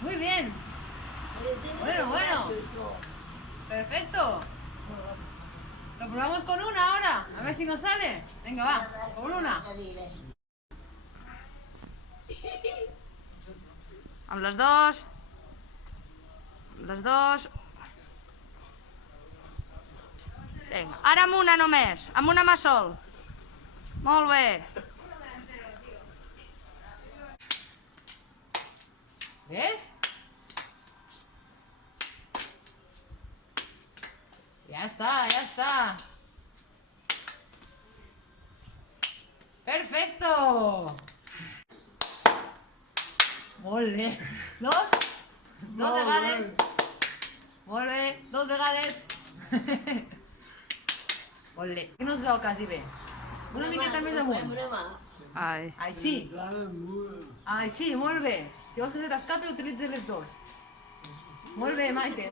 Muy bien. Bueno. Perfecto. Lo probamos con una ahora. A ver si nos sale. Venga, va. Con una. Amb les dos. Les dos. Vinga, ara amb una només. Amb una mà sol. Molt bé. ¿Ves? Ya está. Perfecto. Molt bé. Dos vegades. Molt bé, dos vegades. Molt bé. Que no es veu quasi bé. Una miqueta més amunt. Així. Així, molt bé. Si vols que se t'escapi, utilitza les dos. Molt bé, Maite.